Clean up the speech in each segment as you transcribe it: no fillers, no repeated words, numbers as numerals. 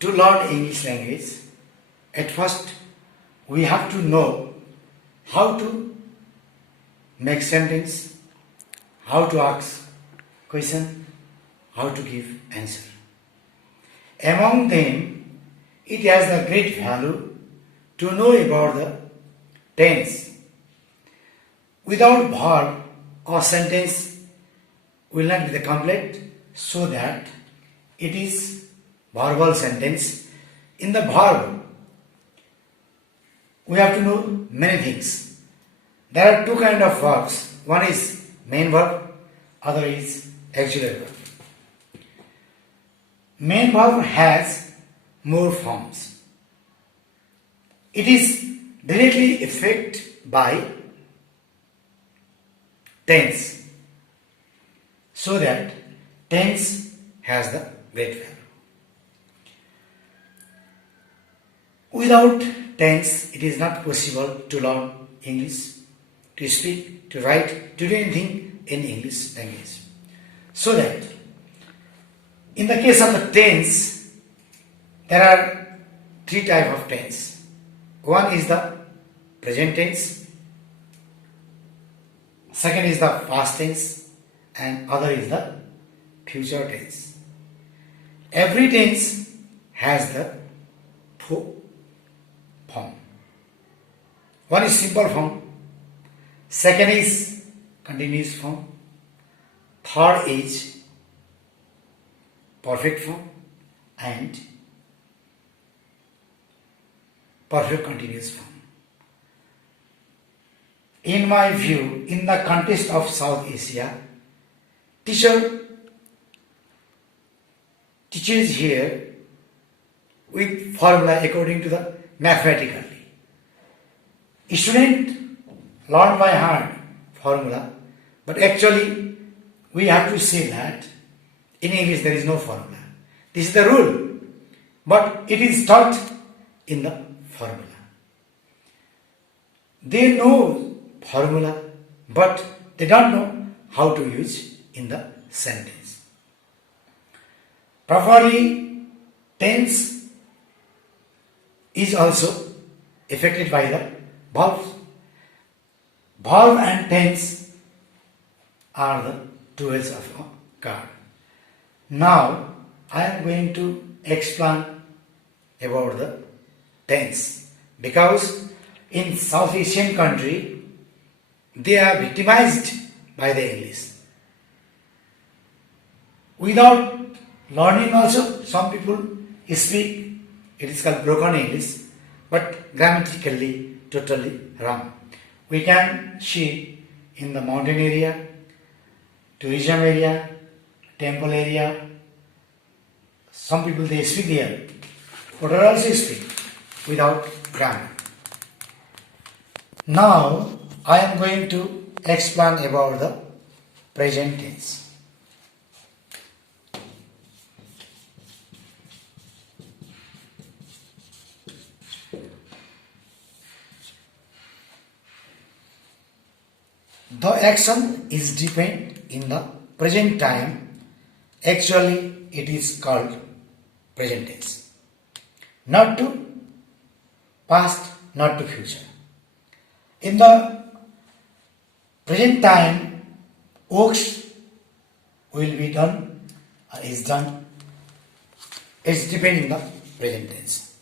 To learn English language, at first we have to know how to make sentence, how to ask question, how to give answer. Among them, it has the great value to know about the tense. Without verb or sentence will not be the complete, so that it is verbal sentence. In the verb, we have to know many things. There are two kinds of verbs. One is main verb, other is auxiliary verb. Main verb has more forms. It is directly affected by tense, so that tense has the great value. Without tense, it is not possible to learn English, to speak, to write, to do anything in English language. So that in the case of the tense, there are three types of tense. One is the present tense, second is the past tense, and other is the future tense. Every tense has the form. One is simple form, second is continuous form, third is perfect form, and perfect continuous form. In my view, in the context of South Asia, teacher teaches here with formula according to the mathematically. Student learn by heart formula, but actually we have to say that in English there is no formula. This is the rule, but it is taught in the formula. They know formula, but they don't know how to use in the sentence. Properly, tense is also affected by the verbs. Verb and tense are the tools of a card. Now, I am going to explain about the tense, because in South Asian country, they are victimized by the English. Without learning also, some people speak, it is called broken English, but grammatically totally wrong. We can see in the mountain area, tourism area, temple area, some people they speak there, but others also speak without grammar. Now I am going to explain about the present tense. The action is depend in the present time. Actually, it is called present tense. Not to past, not to future. In the present time, works will be done or is done. It's depend in the present tense.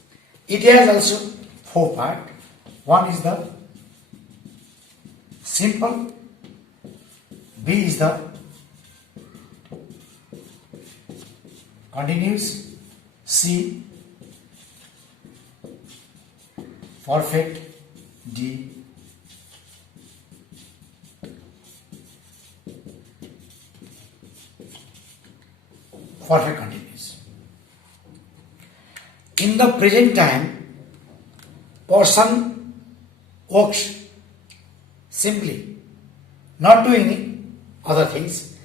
It has also four parts. One is the simple, B is the continuous, C perfect, D perfect continuous. In the present time, person works simply, not doing any other things.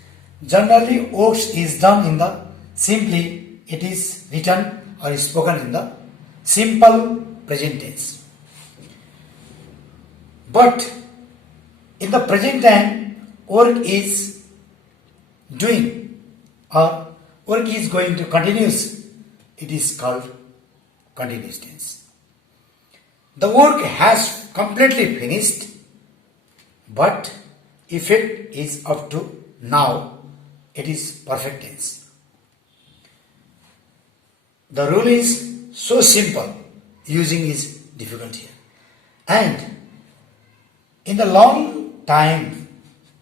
Generally, works is done in the simply, it is written or spoken in the simple present tense. But in the present time, work is doing or work is going to continuous. It is called continuous tense. The work has completely finished, but effect is up to now. It is perfect tense. The rule is so simple, using is difficult here. And in the long time,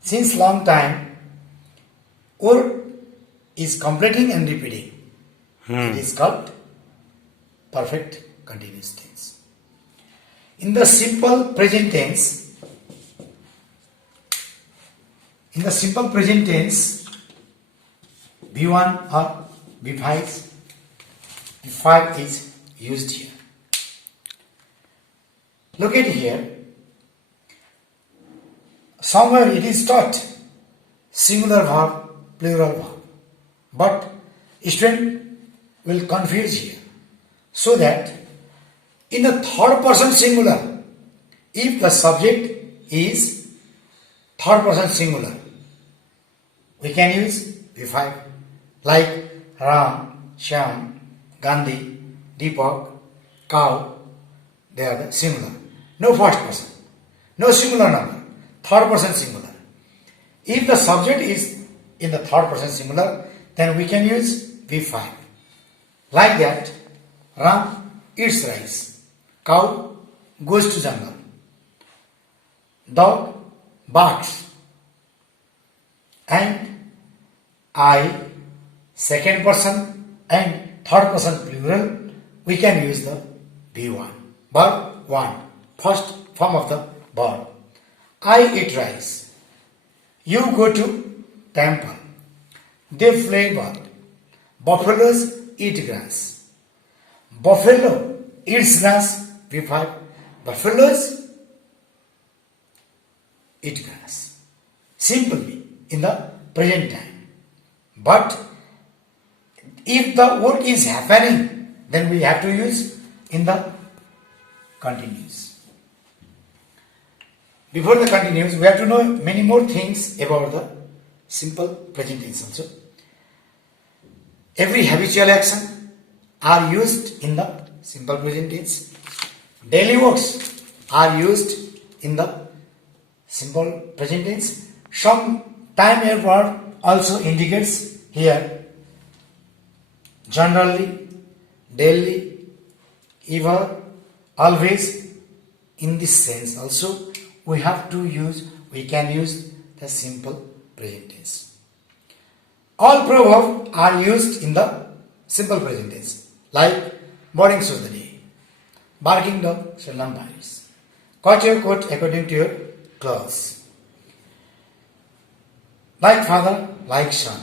since long time, work is completing and repeating. It is called perfect continuous tense. In the simple present tense, V1 or V5 is used here. Look at here. Somewhere it is taught singular verb, plural verb. But student will confuse here. So that in the third person singular, if the subject is third person singular, we can use V5 like Ram, Shyam, Gandhi, Deepak, cow. They are the singular. No first person. No singular number. Third person singular. If the subject is in the third person singular, then we can use V5. Like that, Ram eats rice. Cow goes to jungle. Dog barks. And I, second person and third person plural, we can use the V1. Verb 1, first form of the verb. I eat rice. You go to temple. They play ball. Buffaloes eat grass. Buffalo eats grass. V5. Buffaloes eat grass. Simply in the present time. But if the work is happening, then we have to use in the continuous. Before the continuous, we have to know many more things about the simple present tense also. Every habitual action are used in the simple present tense. Daily works are used in the simple present tense. Some time word also indicates here generally, daily, ever, always. In this sense also we can use the simple present tense. All proverbs are used in the simple present tense, like morning shows the day, barking dog seldom bites, cut your coat according to your clothes, like father, like son.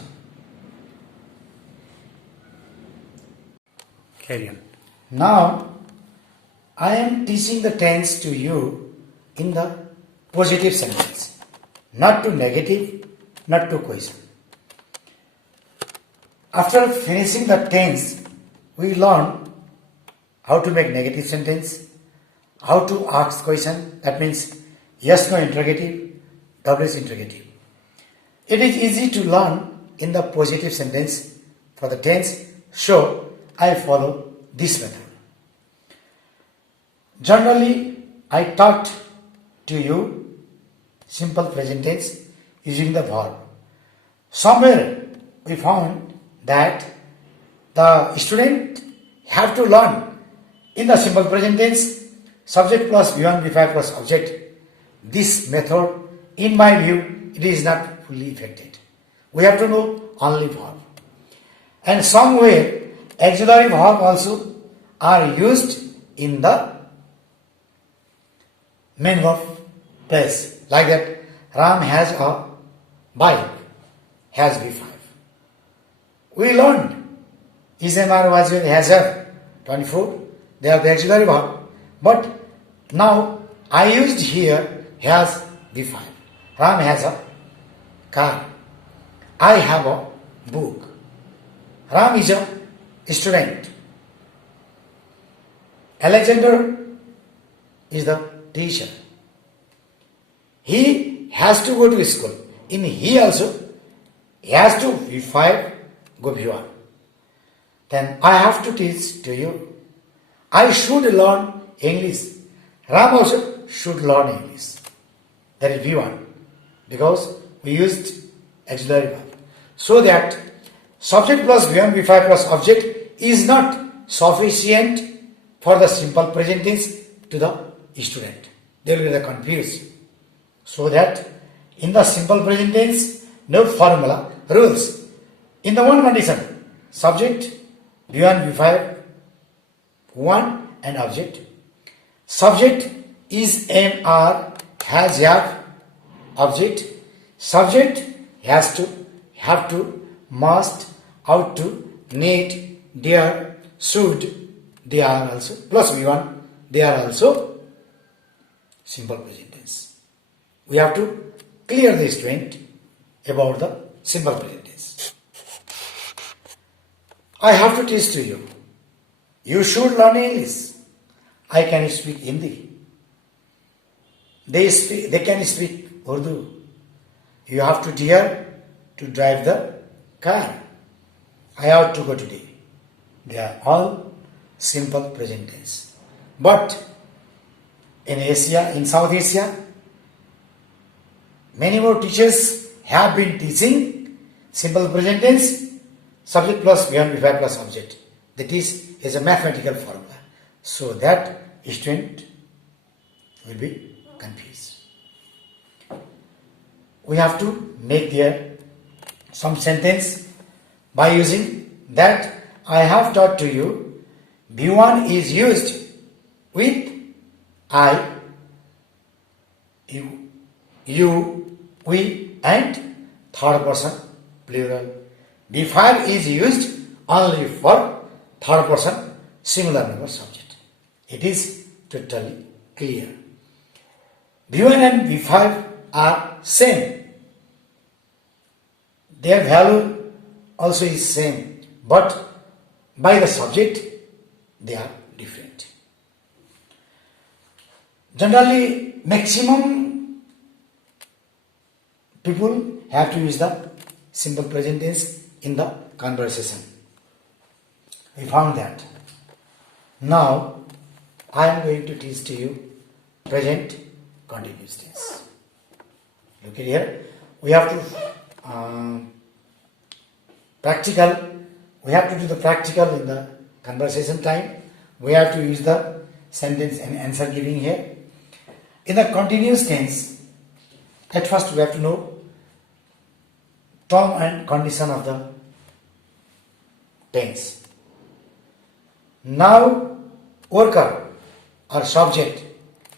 Carry on. Now I am teaching the tense to you in the positive sentence, not to negative, not to question. After finishing the tense, we learn how to make negative sentence, how to ask question, that means yes, no interrogative, WH interrogative. It is easy to learn in the positive sentence for the tense, so I follow this method. Generally, I taught to you simple present tense using the verb. Somewhere we found that the student have to learn in the simple present tense subject plus V1, V5 plus object. This method, in my view, it is not fully effective. We have to know only verb. And somewhere auxiliary verb also are used in the main verb place. Like that, Ram has a bike, has V5. We learned Ismar was has a 24. They are the auxiliary verb. But now I used here has V5. Ram has a car. I have a book. Ram is a student. Alexander is the teacher. He has to go to school. In he also, he has to V5 go V1. Then I have to teach to you. I should learn English. Ram also should learn English. That is V1 because we used auxiliary verb. So that subject plus V1, V5 plus object is not sufficient for the simple present tense to the student. They will get confused. So that in the simple present tense, no formula, rules. In the one condition, subject, V1, V5, one and object. Subject is am, are, has, have, object. Subject has to, have to, must, ought to, need, dare, should, they are also, plus V1, they are also simple present tense. We have to clear the student about the simple present tense. I have to teach to you. You should learn English. I can speak Hindi. They can speak Urdu. You have to dare to drive the car. I ought to go today. They are all simple present tense. But in Asia, in South Asia, many more teachers have been teaching simple present tense, subject plus V1, V5 plus object. That is a mathematical formula. So that student will be confused. We have to make there some sentence by using that. I have taught to you V1 is used with I, you, we and third person plural. V5 is used only for third person singular number subject. It is totally clear. V1 and V5 are same. Their value also is same, but by the subject they are different. Generally, maximum people have to use the simple present tense in the conversation. We found that. Now, I am going to teach to you present continuous tense. Look at here. We have to practical. We have to do the practical in the conversation time. We have to use the sentence and answer giving here. In the continuous tense, at first we have to know term and condition of the tense. Now, worker or subject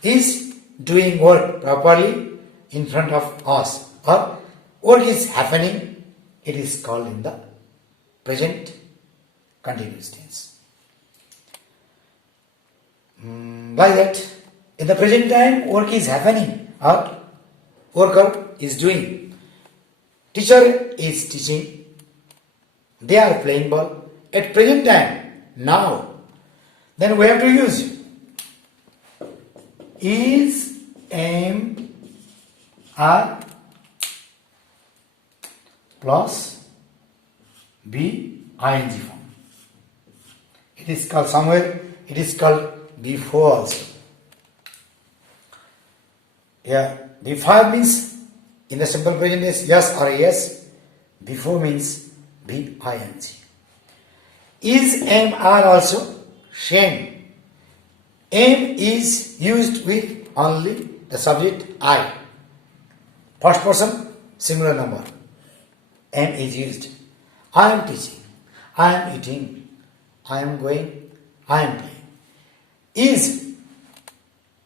is doing work properly in front of us, or work is happening, it is called in the present continuous tense. By that, in the present time, work is happening or worker is doing. Teacher is teaching. They are playing ball. At present time, now, then we have to use is, am, are plus be ing form. It is called somewhere, it is called before also. Yeah, before means in the simple present is yes or yes. Before means be ing. Is, am, are also same. Am is used with only the subject I. First person singular number. Am is used. I am teaching. I am eating. I am going. I am playing. Is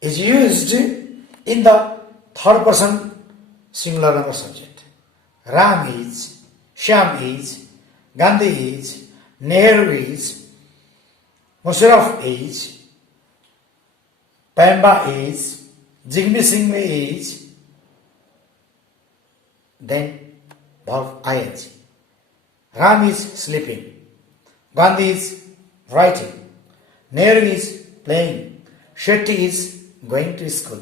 used in the third person singular number subject. Ram is, Shyam is, Gandhi is, Nehru is, Musharraf is, Pamba is, Jigme Singh is, then verb ing. Ram is sleeping, Gandhi is writing, Nehru is playing, Shetty is going to school.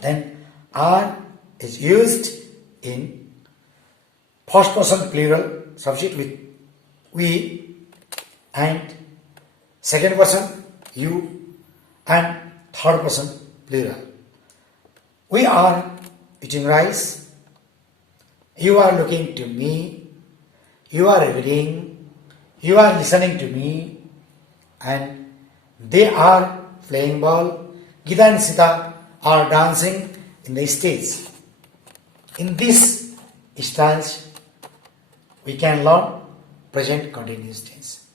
Then are is used in first person plural subject with we and second person you, and third person plural. We are eating rice. You are looking to me. You are reading. You are listening to me. And they are playing ball. Gita and Sita are dancing in the stage. In this styles, we can learn present continuous tense.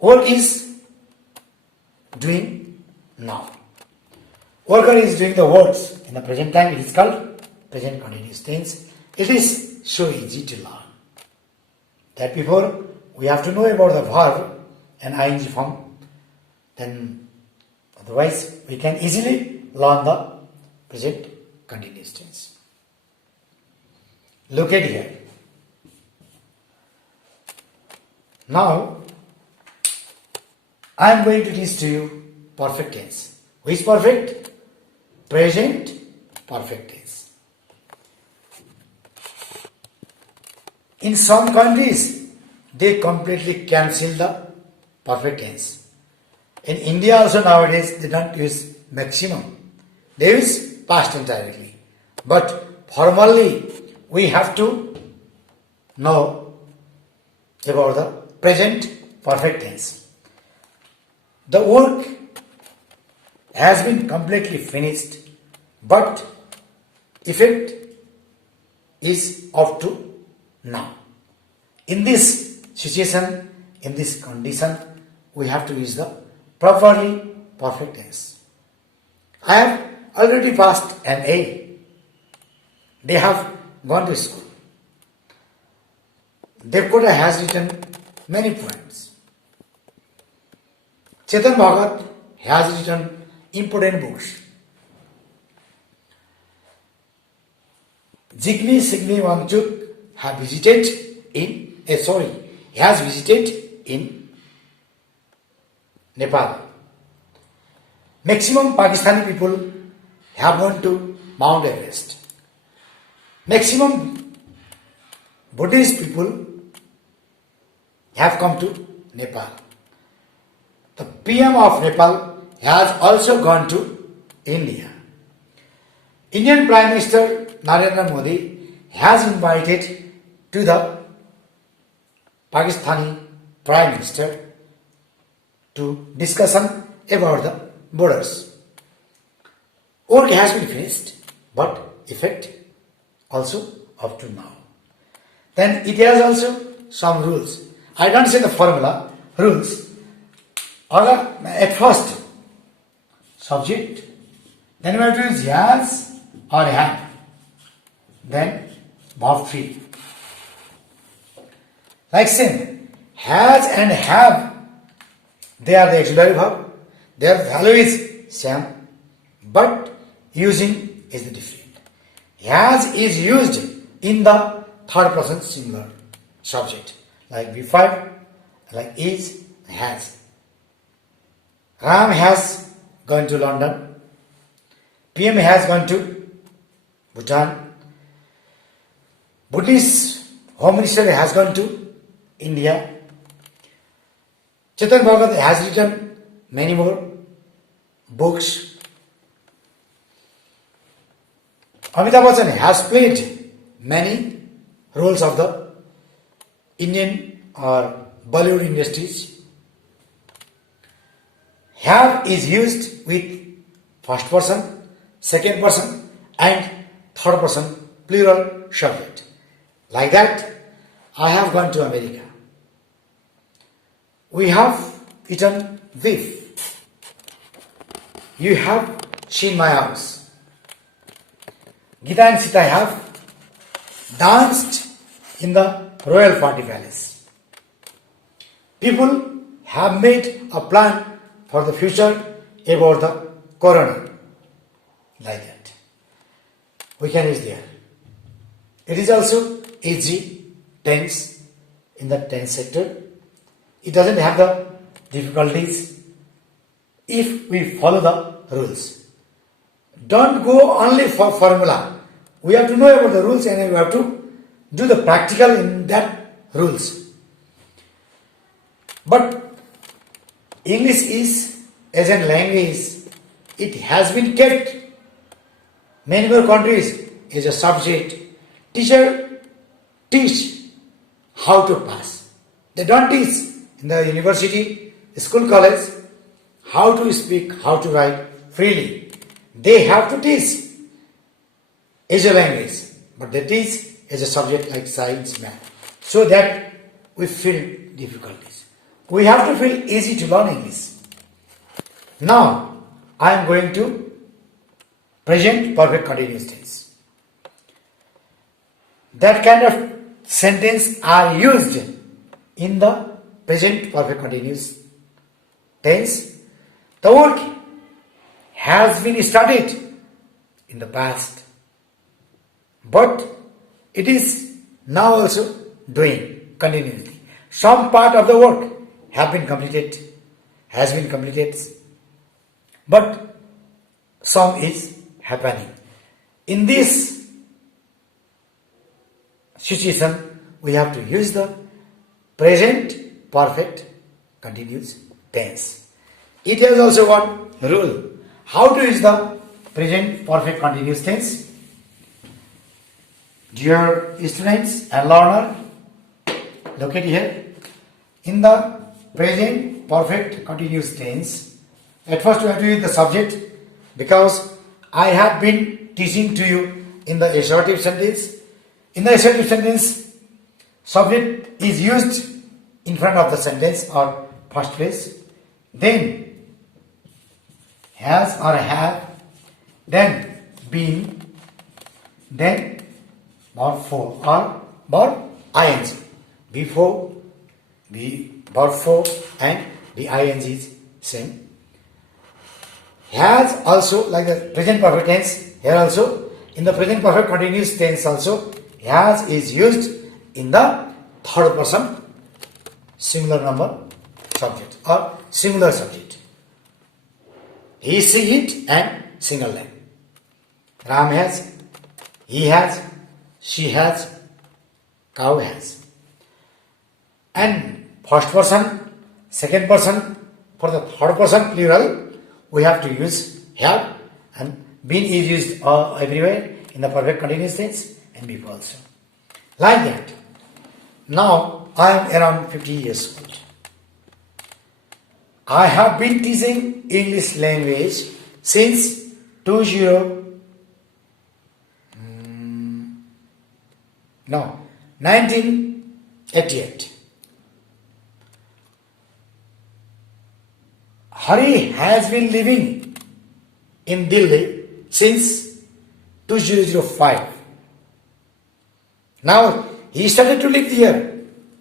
Work is doing now. Worker is doing the works in the present time. It is called present continuous tense. It is so easy to learn. That before we have to know about the verb and ing form. Then otherwise we can easily learn the present continuous tense. Look at here. Now I am going to teach to you perfect tense. Which perfect? Present perfect tense. In some countries, they completely cancel the perfect tense. In India also nowadays, they don't use maximum. They use past tense directly. But formally, we have to know about the present perfect tense. The work has been completely finished, but effect is up to now. In this situation, in this condition, we have to use the properly perfect tense. I have already passed an A. They have gone to school. Devkota has written many poems. Chetan Bhagat has written important books. Jigni Signi Wangchuk has visited in Nepal. Maximum Pakistani people have gone to Mount Everest. Maximum Buddhist people have come to Nepal. The PM of Nepal has also gone to India. Indian Prime Minister Narendra Modi has invited to the Pakistani Prime Minister to discussion about the borders. Work has been finished, but effect also up to now. Then it has also some rules. I don't say the formula, rules. At first, subject, then we have to use has or have, then verb 3. Like same, has and have, they are the auxiliary verb. Their value is same, but using is the different. Has is used in the third person singular subject, like B5, like is, has. Ram has gone to London. PM has gone to Bhutan. Buddhist Home Minister has gone to India. Chetan Bhagat has written many more books. Amitabh Bachchan has played many roles of the Indian or Bollywood industries. Have is used with first person, second person, and third person plural subject. Like that, I have gone to America. We have eaten beef. You have seen my house. Gita and Sita have danced in the royal party palace. People have made a plan for the future about the corona. Like that. We can use there. It is also easy tense in the tense sector. It doesn't have the difficulties if we follow the rules. Don't go only for formula. We have to know about the rules and we have to do the practical in that rules. But English is, as a language, it has been kept many more countries as a subject. Teacher teach how to pass. They don't teach in the university, school, college, how to speak, how to write freely. They have to teach as a language, but they teach as a subject like science, math, so that we feel difficulties. We have to feel easy to learn English. Now, I am going to present perfect continuous tense. That kind of sentence are used in the present perfect continuous tense. The work has been started in the past, but it is now also doing continuously. Some part of the work has been completed, but some is happening. In this situation, we have to use the present perfect continuous tense. It has also one rule. How to use the present perfect continuous tense? Dear students and learner, look at here. In the present perfect continuous tense, at first we have to use the subject, because I have been teaching to you in the assertive sentence. In the assertive sentence, subject is used in front of the sentence or first phrase, then has or have, then been, then verb for or verb ing. Before the verb for and the ing is same. Has also, like the present perfect tense, here also in the present perfect continuous tense also, has is used in the third person singular number subject or singular subject. He, she, it and single name. Ram has, he has, she has, cow has. And first person, second person, for the third person plural, we have to use have, and been is used everywhere in the perfect continuous tense and before also. Like that. Now I am around 50 years old. I have been teaching English language since 1988. Hari has been living in Delhi since 2005. Now he started to live there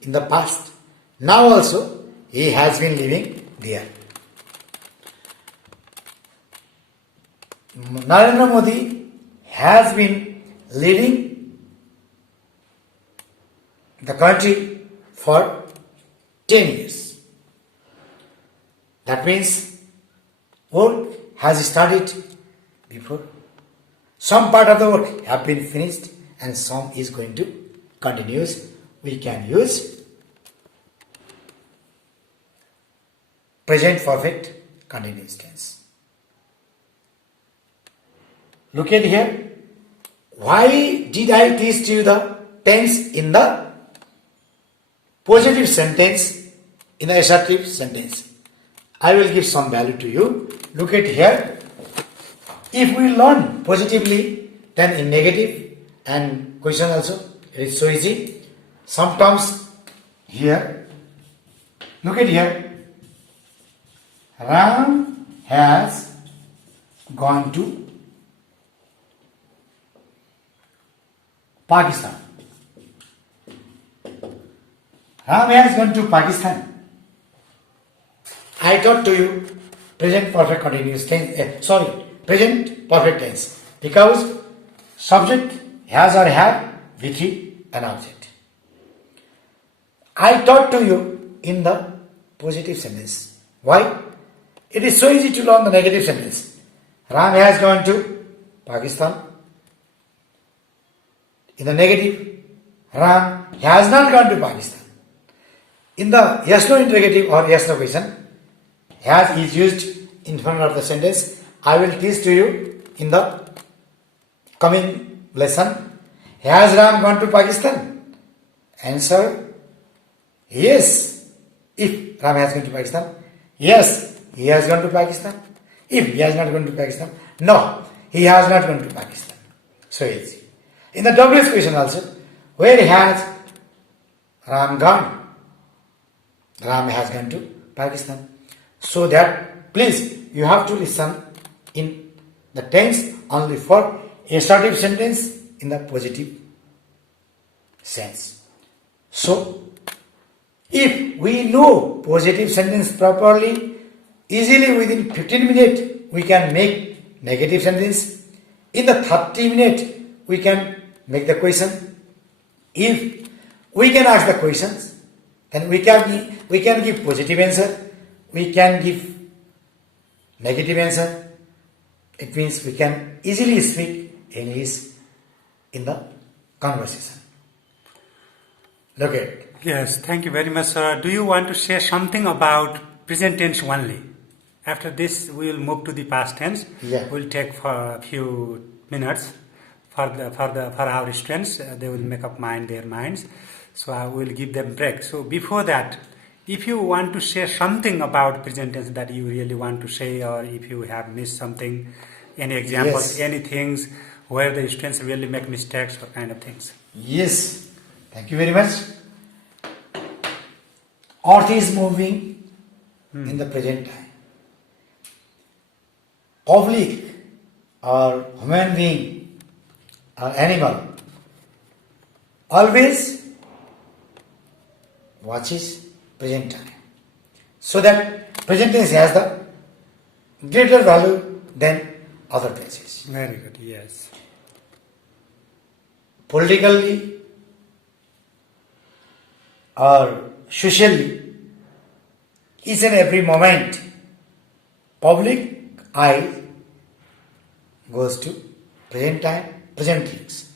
in the past. Now also he has been living there. Narendra Modi has been leading the country for 10 years. That means work has started before. Some part of the work have been finished and some is going to continue. We can use present perfect continuous tense. Look at here. Why did I teach you the tense in the positive sentence, in the assertive sentence? I will give some value to you. Look at here. If we learn positively, then in negative and question also, it is so easy. Sometimes here, look at here. Ram has gone to Pakistan. Ram has gone to Pakistan. I taught to you present perfect continuous tense, present perfect tense, because subject has or have with an object. I taught to you in the positive sentence. Why? It is so easy to learn the negative sentence. Ram has gone to Pakistan. In the negative, Ram has not gone to Pakistan. In the yes no interrogative or yes no question, has is used in front of the sentence. I will teach to you in the coming lesson. Has Ram gone to Pakistan? Answer: yes. If Ram has gone to Pakistan, yes, he has gone to Pakistan. If he has not gone to Pakistan, no, he has not gone to Pakistan. So easy. In the WH question also, where has Ram gone? Ram has gone to Pakistan. So that, please, you have to listen in the tense only for assertive sentence in the positive sense. So, if we know positive sentence properly, easily within 15 minutes we can make negative sentence. In the 30 minutes we can make the question. If we can ask the questions, then we can give positive answer, we can give negative answer. It means we can easily speak English in the conversation. Look at it. Yes, thank you very much, sir. Do you want to say something about present tense only? After this, we will move to the past tense. Yeah. We'll take for a few minutes for our students. They will make up their minds. So I will give them break. So before that, if you want to say something about present tense that you really want to say, or if you have missed something, any examples, Yes. any things where the students really make mistakes or kind of things. Yes, thank you very much. Earth is moving in the present time. Public or human being or animal always watches present time. So that present tense has the greater value than other tenses. Very good, yes. Politically or socially, each and every moment, public eye goes to present time, present things.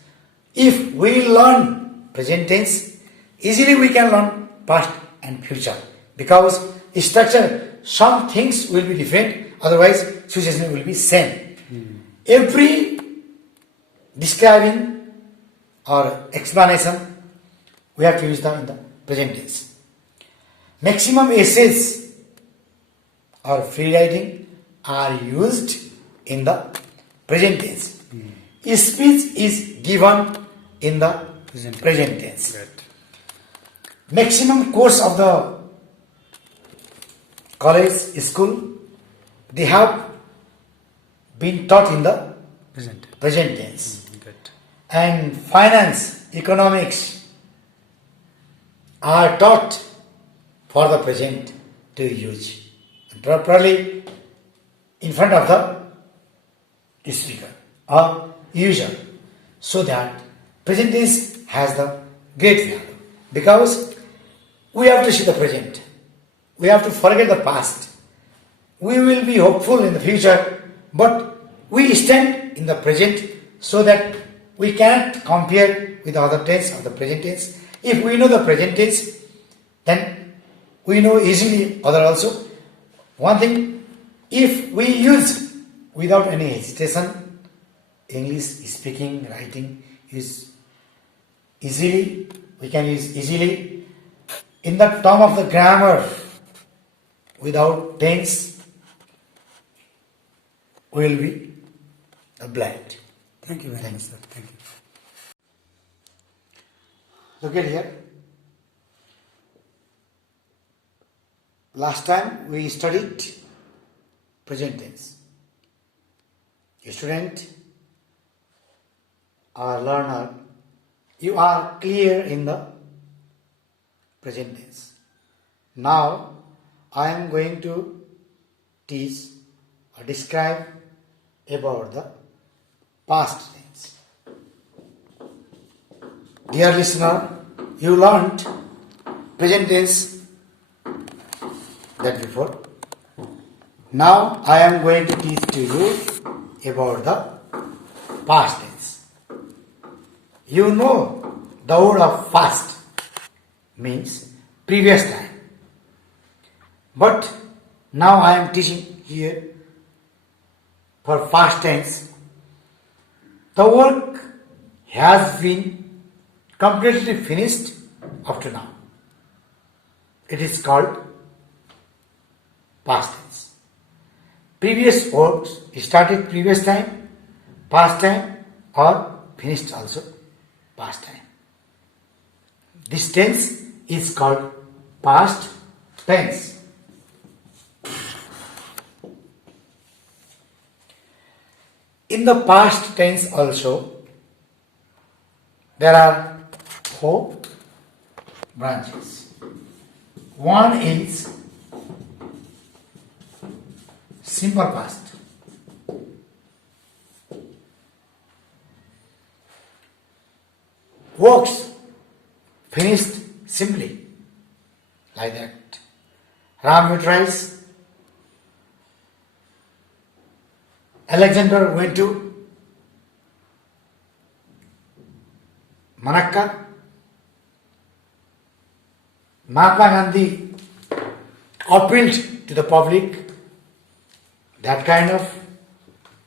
If we learn present tense, easily we can learn past and future, because structure, some things will be different, otherwise situation will be same. Every describing or explanation, we have to use them in the present tense. Maximum essays or free writing are used in the present tense. Speech is given in the present tense. Good. Maximum course of the college, school, they have been taught in the present tense. Good. And finance, economics are taught for the present to use properly in front of the speaker or user, so that present tense has the great value, because we have to see the present, we have to forget the past, we will be hopeful in the future, but we stand in the present so that we cannot compare with the other tense of the present tense. If we know the present tense, then we know easily other also. One thing, if we use without any hesitation, English speaking, writing is easily, we can use easily. In the term of the grammar, without tense, we will be blind. Thank you very much, sir. Thank you. Look at here. Last time we studied present tense. Student or learner, you are clear in the present tense. Now I am going to teach or describe about the past tense. Dear listener, you learned present tense that before. Now I am going to teach to you about the past tense. You know the word of past means previous time. But Now I am teaching here for past tense. The work has been completely finished up to now. It is called past tense. Previous works started previous time, past time, or finished also past time. This tense is called past tense. In the past tense also, there are 4 branches. One is simple past. Works finished simply, like that. Ram utterized. Alexander went to Manakka. Mahatma Gandhi appealed to the public. That kind of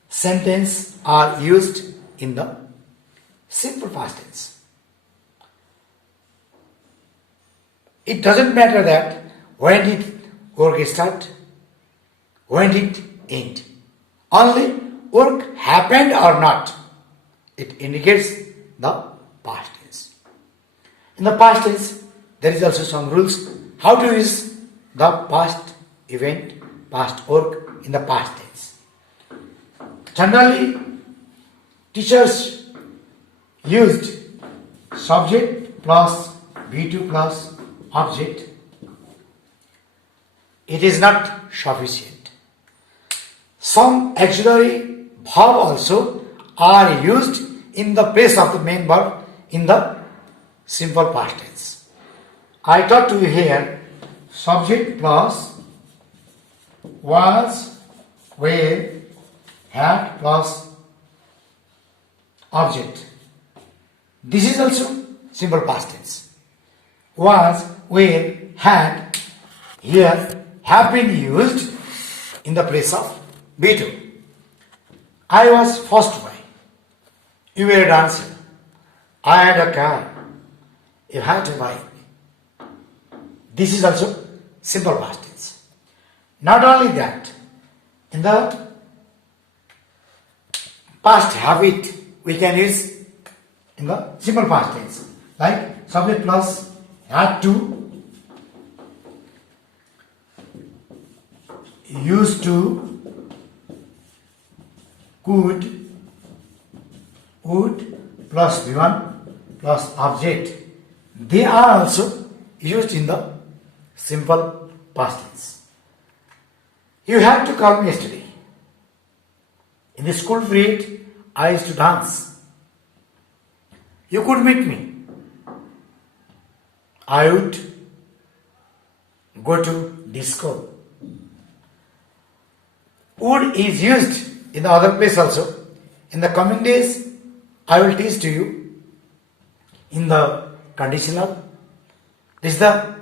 sentence are used in the simple past tense. It doesn't matter that when did work start, when did it end. Only work happened or not. It indicates the past tense. In the past tense, there is also some rules how to use the past event, past work in the past tense. Generally, teachers used subject plus V2 plus object. It is not sufficient. Some auxiliary verb also are used in the place of the main verb in the simple past tense. I taught to you here subject plus was, were, had plus object. This is also simple past tense. Was, were, had, here have been used in the place of B2. I was first boy. You were a dancer. I had a car. You had a bike. This is also simple past tense. Not only that, in the past habit we can use in the simple past tense, like subject plus had to, used to, could, would plus V1 plus object. They are also used in the simple past tense. You have to call me yesterday. In the school period, I used to dance. You could meet me. I would go to disco. Would is used in the other place also. In the coming days, I will teach to you in the conditional. This is the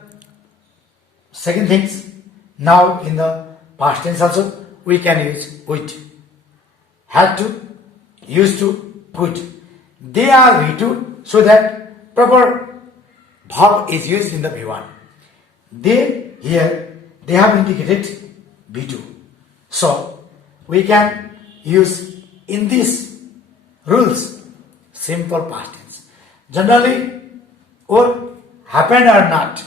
second things. Now in the past tense also we can use would. Had to, used to, could. They are V2 so that proper verb is used in the V1. They here they have indicated V2. So we can use in these rules simple past tense. Generally, or happened or not.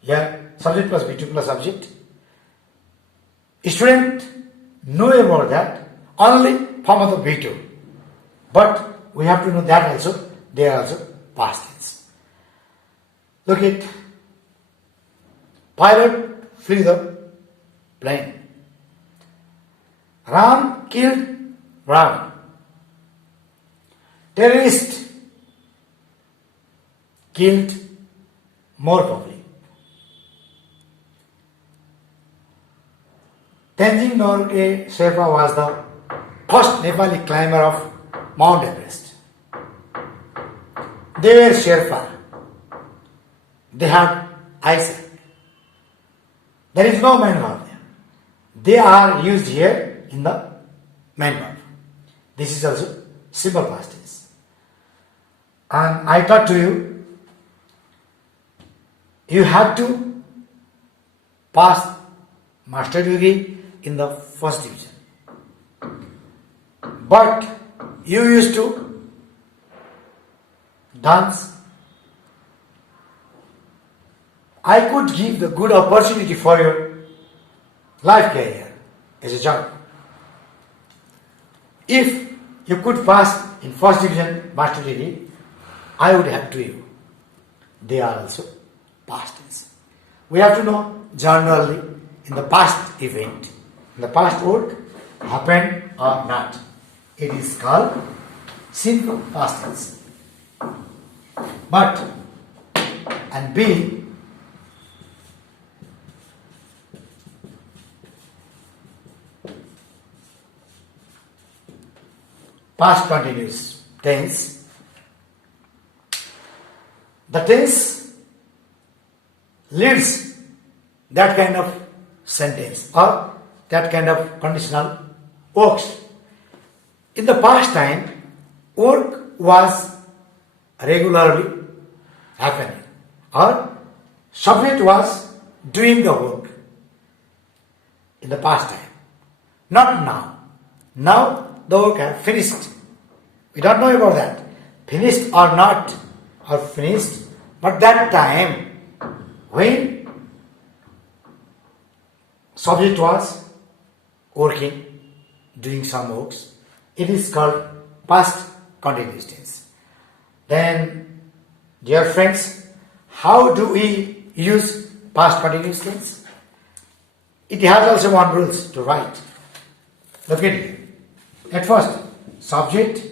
Here subject plus V2 plus subject. Student know about that only form of the V2. But we have to know that also they are also past tense. Look at pilot flew the plane. Ram killed Ram. Terrorist killed more public. Tenzing Norgay Sherpa was the first Nepali climber of Mount Everest. They were Sherpa. They had eyesight. There is no man over there. they are used here in the main verb. This is also simple past tense. And I taught to you, you have to pass master degree in the first division. But you used to dance. I could give the good opportunity for your life career as a job. If you could pass in first division master degree, I would have to you. They are also past tense. We have to know generally in the past event, in the past work, happened or not. It is called simple past tense. But and B, past continuous tense. The tense leads that kind of sentence or that kind of conditional works. In the past time, work was regularly happening or subject was doing the work in the past time. Not now. Now the work has finished. We don't know about that. Finished or not, or finished. But that time, when subject was working, doing some works, it is called past continuous tense. Then, dear friends, how do we use past continuous tense? It has also one rules to write. Look at it. At first, subject,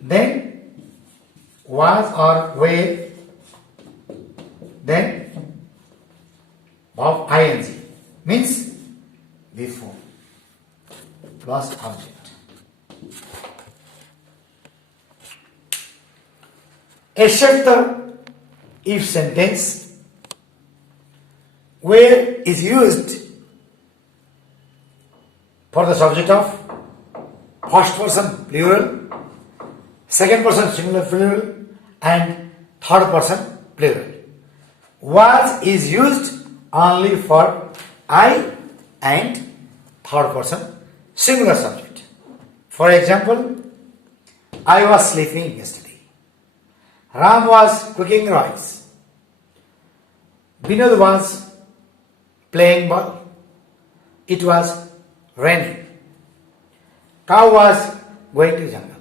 then was or were, then verb ing, means before, plus object. Except the if sentence, where is used for the subject of first person plural, second person singular plural, and third person plural. Was is used only for I and third person singular subject. For example, I was sleeping yesterday. Ram was cooking rice. Vinod was playing ball. It was raining. Cow was going to jungle.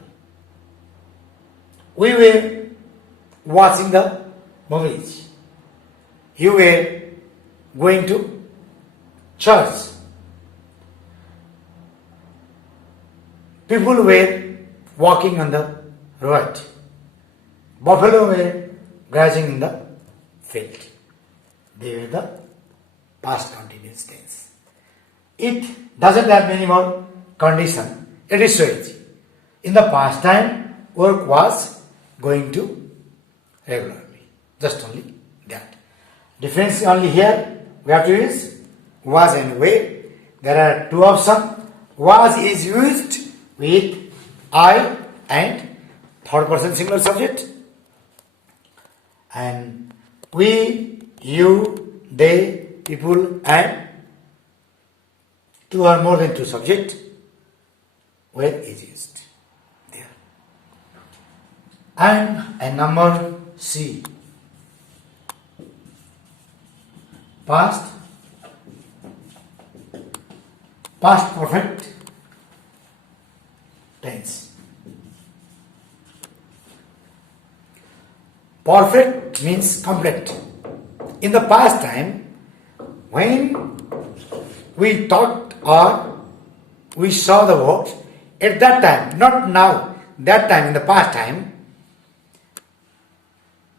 We were watching the movies. You were going to church. People were walking on the road. Buffalo were grazing in the field. They were the past continuous tense. It doesn't have any more condition. It is so easy. In the past time, work was going to regularly. Just only that. Difference only here, we have to use was and were. There are two options. Was is used with I and third person singular subject. And we, you, they, people, and two or more than two subject, where is used there. And number C, past perfect tense. Perfect means complete. In the past time, when we talked or we saw the works, at that time, not now, that time, in the past time,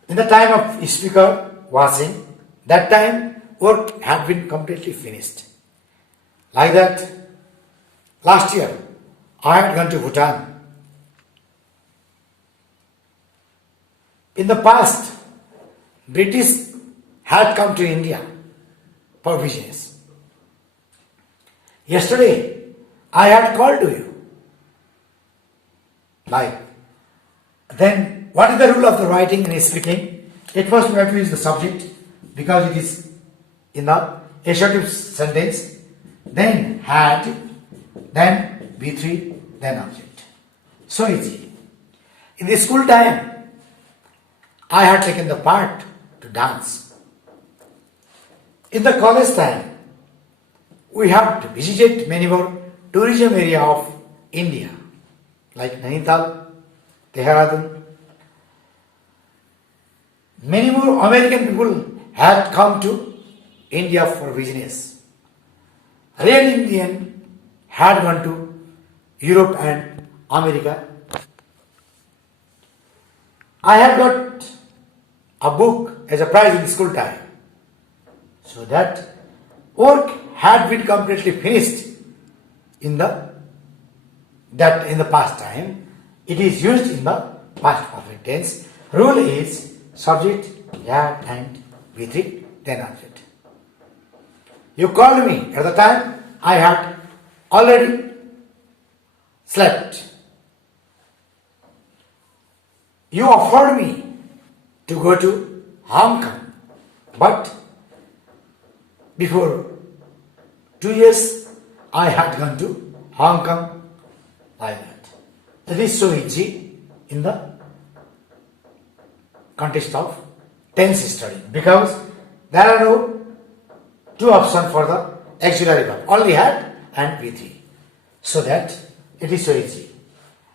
in the time of speaker watching, that time work had been completely finished. Like that, last year, I had gone to Bhutan. In the past, British had come to India for business. Yesterday, I had called to you. Like, then what is the rule of the writing and speaking? At first we have to use the subject because it is in the assertive sentence, then had, then V3, then object. So easy. In the school time, I had taken the part to dance. In the college time, we have visited many more tourism area of India, like Nainital, Dehradun. Many more American people had come to India for business. Real Indian had gone to Europe and America. I have got a book as a prize in school time. So that work had been completely finished in the past time. It is used in the past perfect tense. Rule is subject, had and V3, then object. You called me at the time I had already slept. You offered me to go to Hong Kong, but before 2 years I had gone to Hong Kong like that. That is so easy in the context of tense study because there are no two options for the auxiliary verb, only had and V3. So that it is so easy.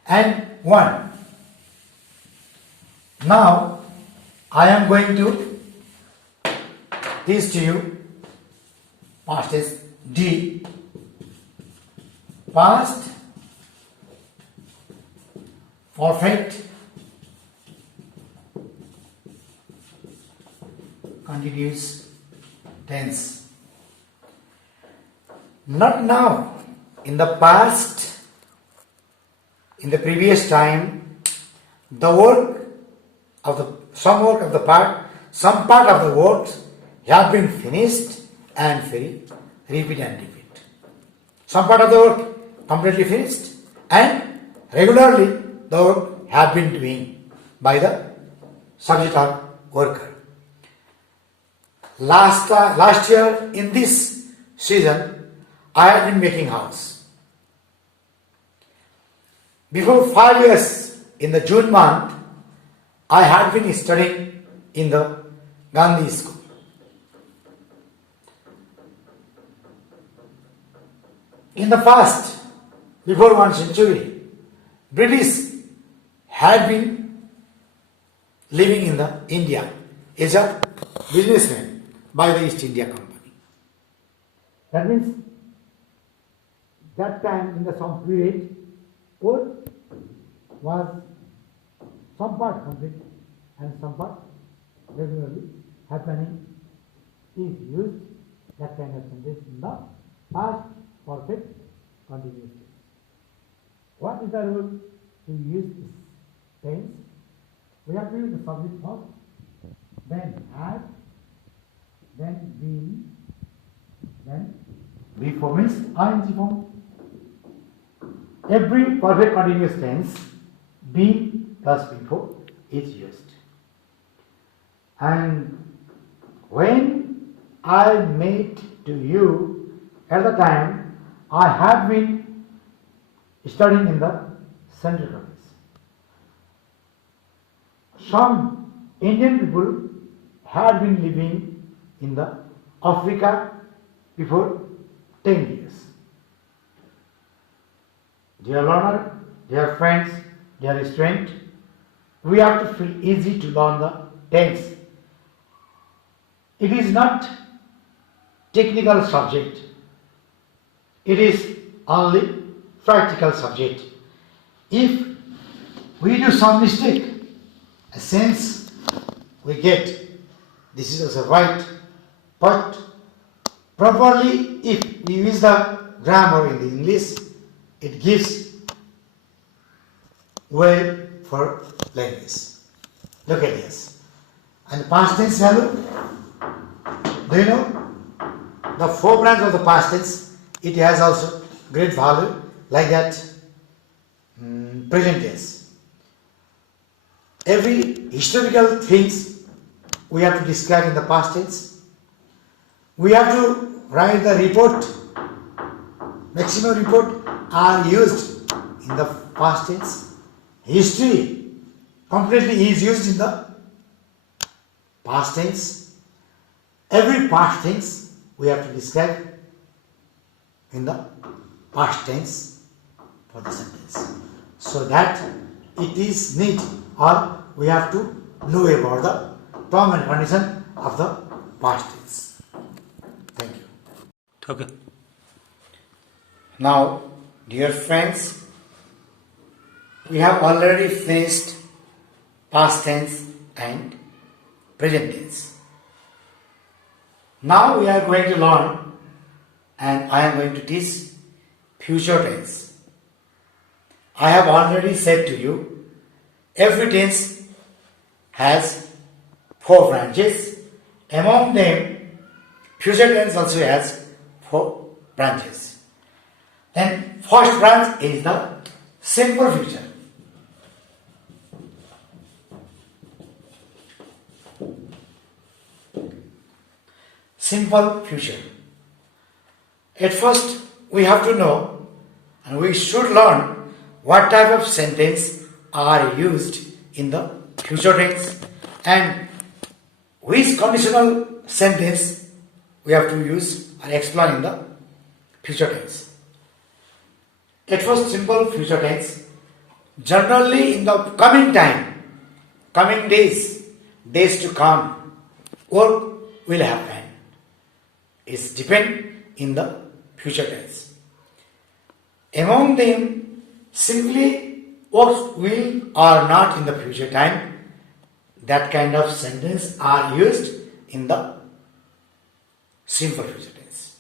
And one. Now I am going to teach to you past is D, past perfect continuous tense. Not now, in the past, in the previous time, the work of some part of the works have been finished and very repeat and repeat. Some part of the work completely finished and regularly the work have been doing by the subject or worker. Last year in this season I had been making house. Before 5 years in the June month I had been studying in the Gandhi school. In the past, before 1 century, British had been living in the India as a businessman by the East India Company. That means that time in the some period, work was some part complete and some part regularly happening is used that kind of sentence in the past perfect continuous tense. What is the rule to use this tense? We have to use the subject first, then had, then been, then be form means ing form. Every perfect continuous tense be plus before is used. And when I met to you at the time, I have been studying in the Central Province. Some Indian people had been living in the Africa before 10 years. Dear learner, dear friends, dear student, we have to feel easy to learn the tense. It is not technical subject. It is only practical subject. If we do some mistake, a sense we get this is also right, but properly if we use the grammar in the English, it gives way for language. Look at this. And past tense value, do you know? The four branches of the past tense it has also great value like that present tense. Every historical things we have to describe in the past tense. We have to write the report. Maximum report are used in the past tense. History completely is used in the past tense. Every past tense we have to describe in the past tense for the sentence. So that it is need or we have to know about the term and condition of the past tense. Thank you. Okay. Now, dear friends, we have already finished past tense and present tense. Now we are going to learn and I am going to teach future tense. I have already said to you, every tense has 4 branches. Among them, future tense also has 4 branches. Then first branch is the simple future. Simple future. At first, we have to know and we should learn what type of sentence are used in the future tense and which conditional sentence we have to use and explain in the future tense. At first, simple future tense. Generally, in the coming time, coming days to come, work will happen. It's depend in the future tense. Among them, simply works will or not in the future time. That kind of sentence are used in the simple future tense.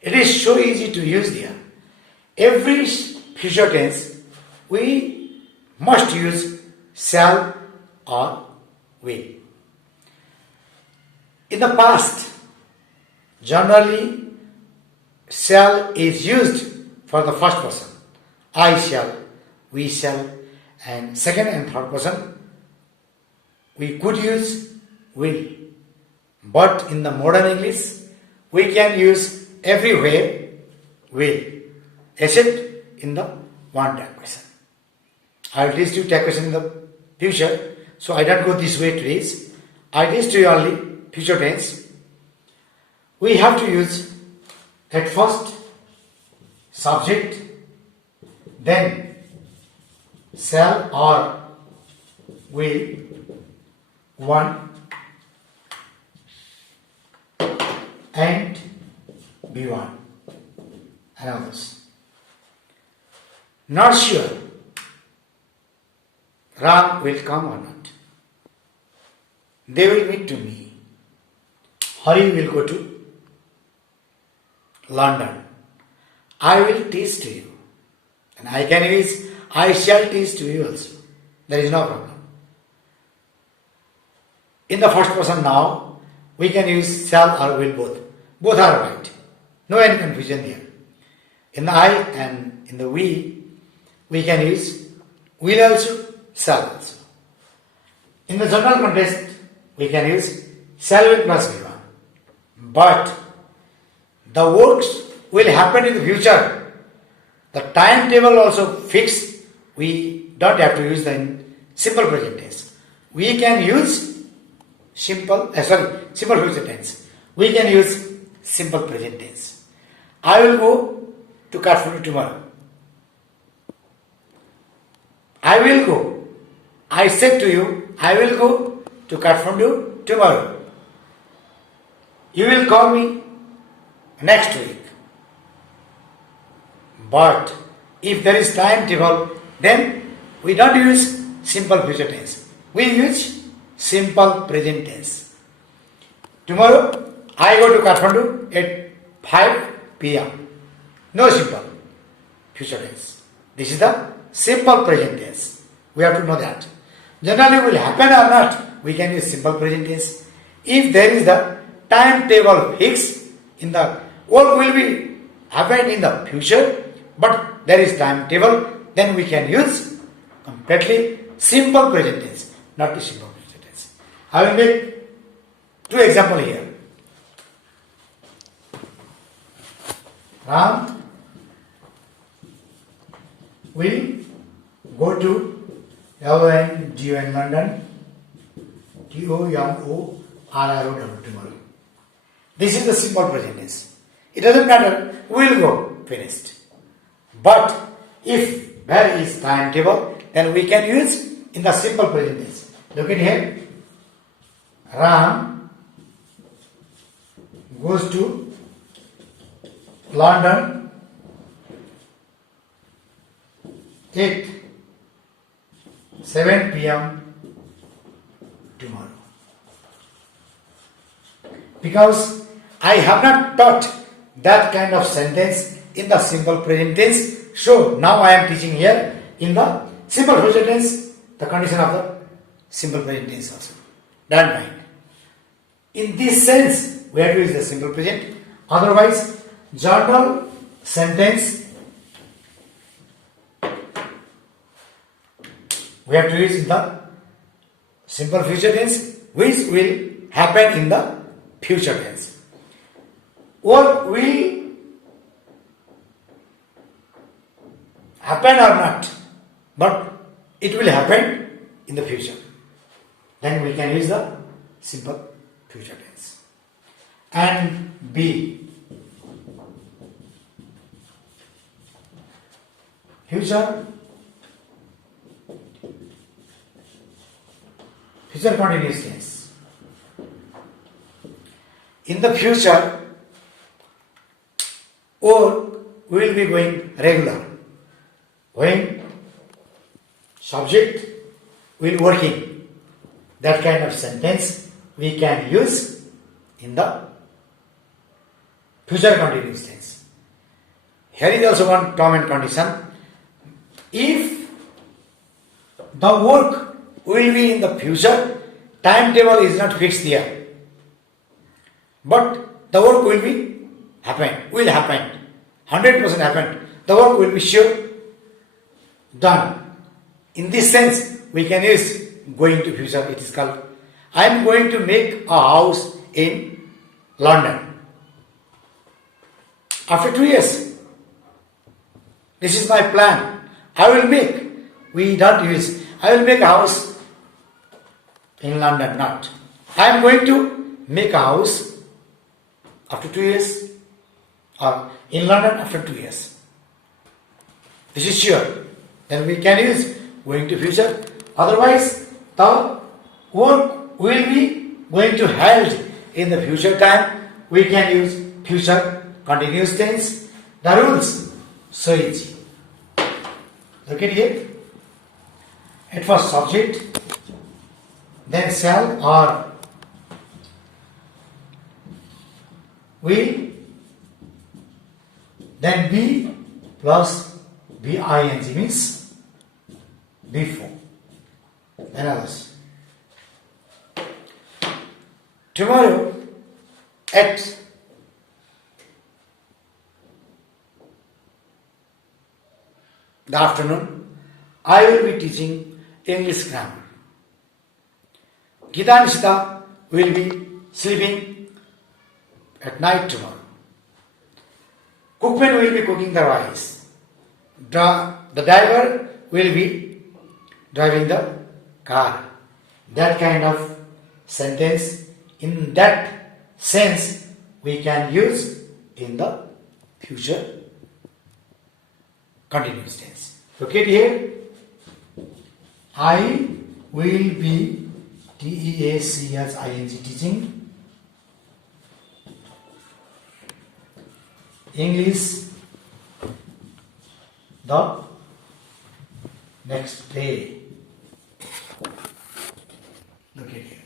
It is so easy to use there. Every future tense we must use shall or will. In the past, generally shall is used for the first person. I shall, we shall, and second and third person we could use will. But in the modern English, we can use everywhere will, except in the one tag question. I will teach you tag question in the future, so I don't go this way today. I teach you only future tense. We have to use at first subject, then shall or will, one and be one and others. Not sure Ram will come or not. They will meet to me. Hari will go to London. I will teach to you. And I can use I shall teach to you also. There is no problem. In the first person now, we can use shall or will both. Both are right. No any confusion there. In the I and in the we can use will also, shall also. In the general context, we can use shall will plus will one. But the works will happen in the future. The timetable also fixed. We don't have to use the simple present tense. We can use simple future tense. We can use simple present tense. I will go to Kathmandu tomorrow. I will go. I said to you, I will go to Kathmandu tomorrow. You will call me next week. But if there is timetable, then we don't use simple future tense. We use simple present tense. Tomorrow, I go to Kathmandu at 5 p.m. No simple future tense. This is the simple present tense. We have to know that. Generally, will happen or not, we can use simple present tense. If there is the timetable fixed in the work will be happened in the future, but there is timetable, then we can use completely simple present tense, not the simple present tense. I will make two examples here. Ram will go to LNGO in London, TOMORRO tomorrow. This is the simple present tense. It doesn't matter, we will go, finished. But if there is timetable, then we can use in the simple present tense. Look at here. Ram goes to London at 7 p.m. tomorrow. Because I have not taught that kind of sentence in the simple present tense, so now I am teaching here in the simple present tense the condition of the simple present tense also. Don't mind. In this sense, we have to use the simple present. Otherwise, journal sentence we have to use in the simple future tense, which will happen in the future tense. What will happen or not, but it will happen in the future. Then we can use the simple future tense. And B, future continuous tense. In the future, or we will be going regular. When subject will working, that kind of sentence we can use in the future continuous tense. Here is also one term and condition. If the work will be in the future, timetable is not fixed here, but the work will happen, 100% happen. The work will be sure done. In this sense, we can use going to future. It is called, I am going to make a house in London. After 2 years, this is my plan. I will make. We don't use. I will make a house in London. Not. I am going to make a house after 2 years, or in London after 2 years. This is sure. Then we can use going to future. Otherwise, the work will be going to held in the future time. We can use future continuous tense. The rules so easy. Look at here. At first subject, then shall or will, then be plus BING means before. Then others. Tomorrow at the afternoon, I will be teaching English grammar. Gita and Sita will be sleeping at night tomorrow. Cookman will be cooking the rice. The driver will be driving the car. That kind of sentence, in that sense, we can use in the future continuous tense. Look at here. I will be TEACHING teaching English the next day. Look at here.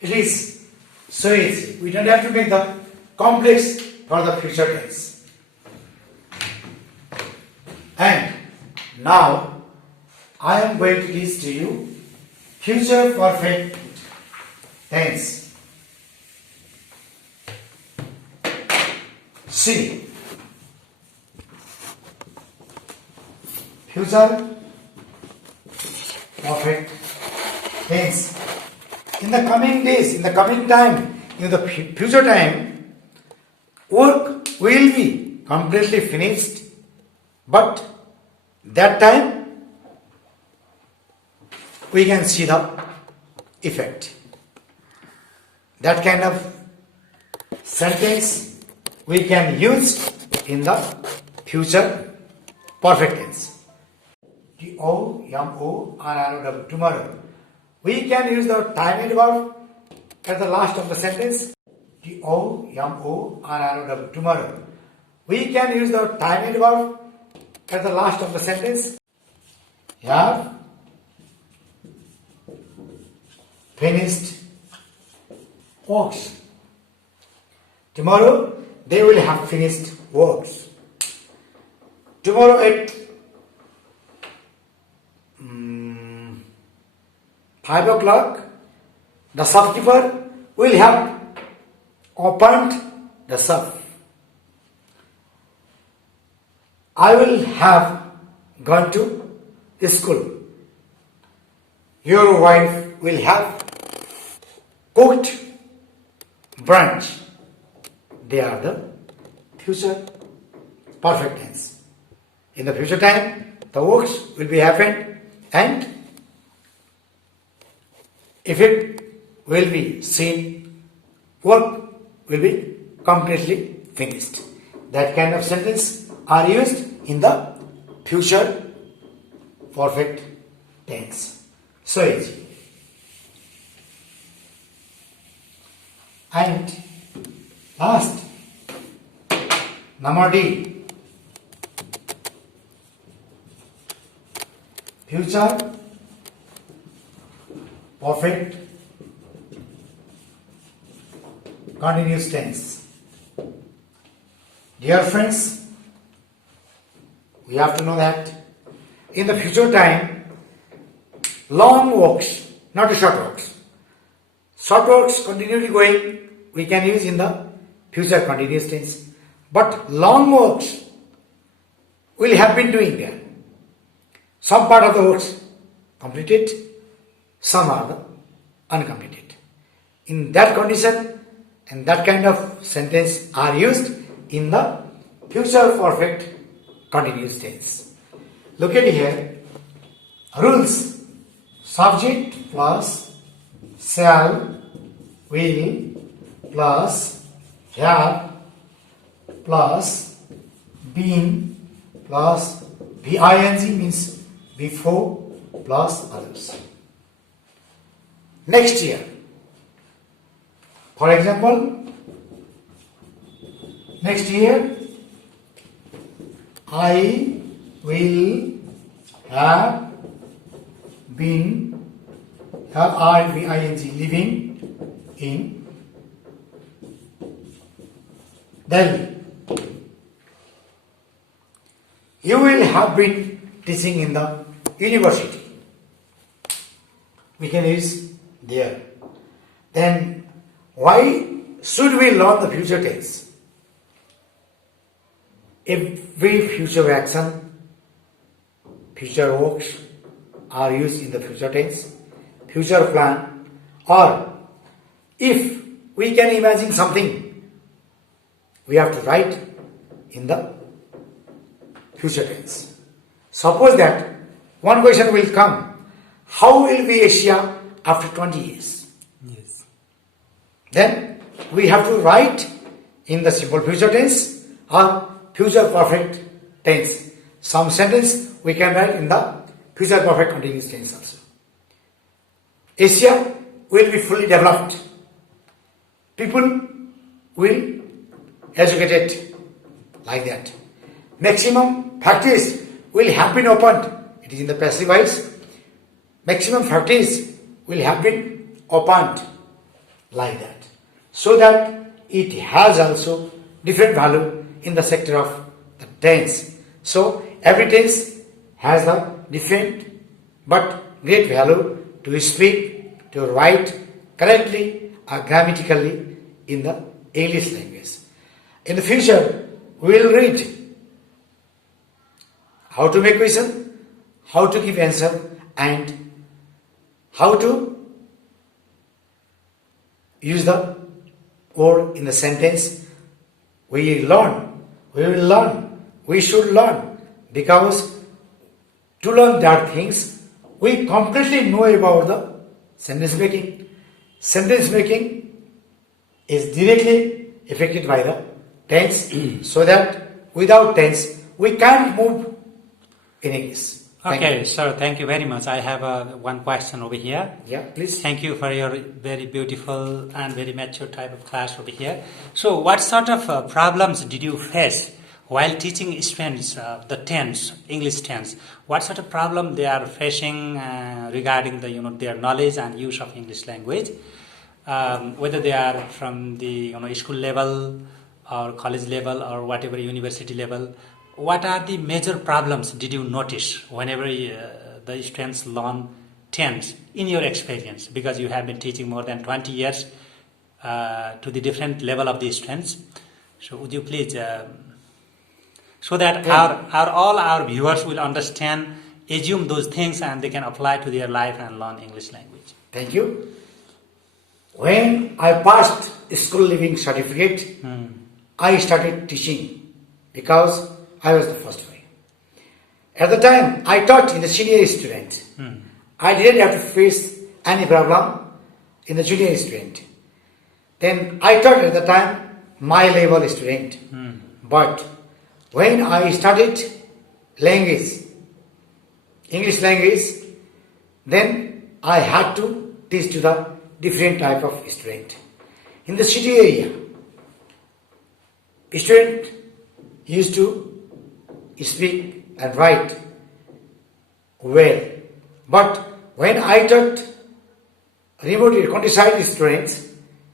It is so easy. We don't have to make the complex for the future tense. And now I am going to teach to you future perfect tense. See, future perfect tense. In the coming days, in the coming time, in the future time, work will be completely finished, but that time we can see the effect. That kind of sentence we can use in the future perfect tense. Tomorrow. Tomorrow. We can use the time verb at the last of the sentence. Tomorrow. We can use the time verb at the last of the sentence. Have finished works. Tomorrow they will have finished works. Tomorrow at 5 o'clock, the shopkeeper will have opened the shop. I will have gone to school. Your wife will have cooked brunch. They are the future perfect tense. In the future time, the works will be happened and if it will be seen, work will be completely finished. That kind of sentence are used in the future perfect tense. So easy. And last, number D. Future perfect continuous tense. Dear friends, we have to know that in the future time, long walks, not short walks. Short walks continually going, we can use in the future continuous tense. But long walks will have been doing there. Some part of the works completed, some are the uncompleted. In that condition, and that kind of sentence are used in the future perfect continuous tense. Look at here. Rules. Subject plus shall, will plus have plus been plus VING means before plus others. Next year. For example, next year I will have been, have RVING, living in Delhi. You will have been teaching in the university. We can use there. Then why should we learn the future tense? Every future action, future works are used in the future tense, future plan, or if we can imagine something, we have to write in the future tense. Suppose that one question will come, how will be Asia after 20 years? Yes. Then we have to write in the simple future tense or future perfect tense. Some sentence we can write in the future perfect continuous tense also. Asia will be fully developed. People will educated like that. Maximum factories will have been opened. It is in the passive voice. Maximum factories will have been opened like that. So that it has also different value in the sector of the tense. So every tense has a different but great value to speak, to write correctly or grammatically in the English language. In the future, we will read how to make question, how to give answer, and how to use the word in the sentence. We learn, we will learn, we should learn, because to learn that things, we completely know about the sentence making. Sentence making is directly affected by the tense, so that without tense, we can't move in English. Okay, sir, thank you very much. I have one question over here. Yeah, please. Thank you for your very beautiful and very mature type of class over here. So, what sort of problems did you face while teaching students the tense, English tense? What sort of problem they are facing regarding the their knowledge and use of English language? Whether they are from the school level or college level or whatever university level. What are the major problems did you notice whenever the students learn tense in your experience? Because you have been teaching more than 20 years to the different level of the students. So would you please, so that all our viewers will understand, assume those things and they can apply to their life and learn English language. Thank you. When I passed school leaving certificate, I started teaching because I was the first one. At the time, I taught in the senior student. I didn't have to face any problem in the junior student. Then I taught at the time my level student. But when I started language, English language, then I had to teach to the different type of student. In the city area, student used to speak and write well. But when I taught remote countryside students,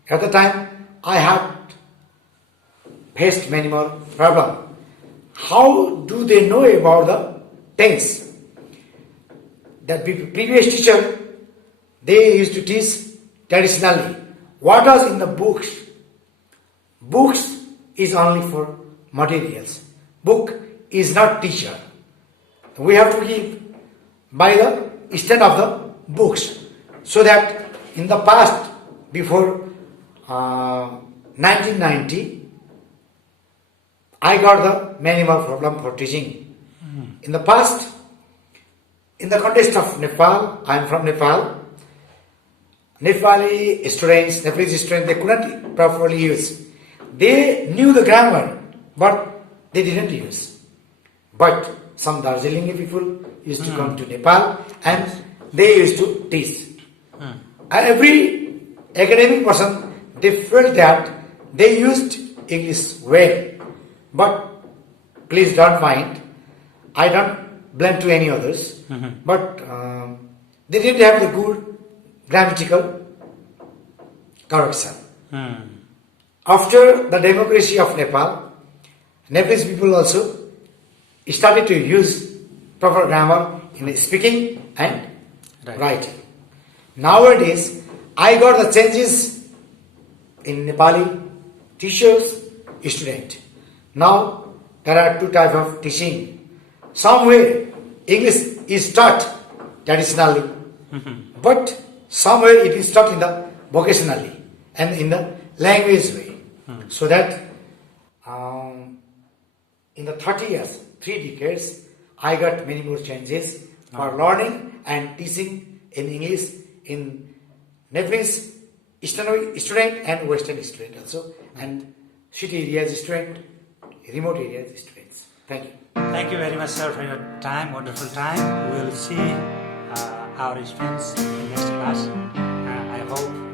at the time I had faced many more problems. How do they know about the tense? That previous teacher, they used to teach traditionally. What was in the books? Books is only for materials. Book is not teacher. We have to give by the extent of the books, so that in the past, before 1990, I got the many more problem for teaching. In the past, in the context of Nepal, I am from Nepal. Nepali students, Nepalese students, they couldn't properly use. They knew the grammar, but they didn't use. But some Darjeeling people used to come to Nepal and they used to teach. Every academic person, they felt that they used English well. But please don't mind, I don't blame to any others. But they didn't have the good grammatical correction. After the democracy of Nepal, Nepalese people also started to use proper grammar in speaking and writing. Nowadays, I got the changes in Nepali teachers, student. Now, there are two types of teaching. Somewhere, English is taught traditionally, but somewhere it is taught in the vocationally and in the language way. So that in the 30 years, 3 decades, I got many more changes for learning and teaching in English in Nepalese student and Western student also, and city areas student, remote areas students. Thank you. Thank you very much, sir, for your time, wonderful time. We will see our students in the next class. I hope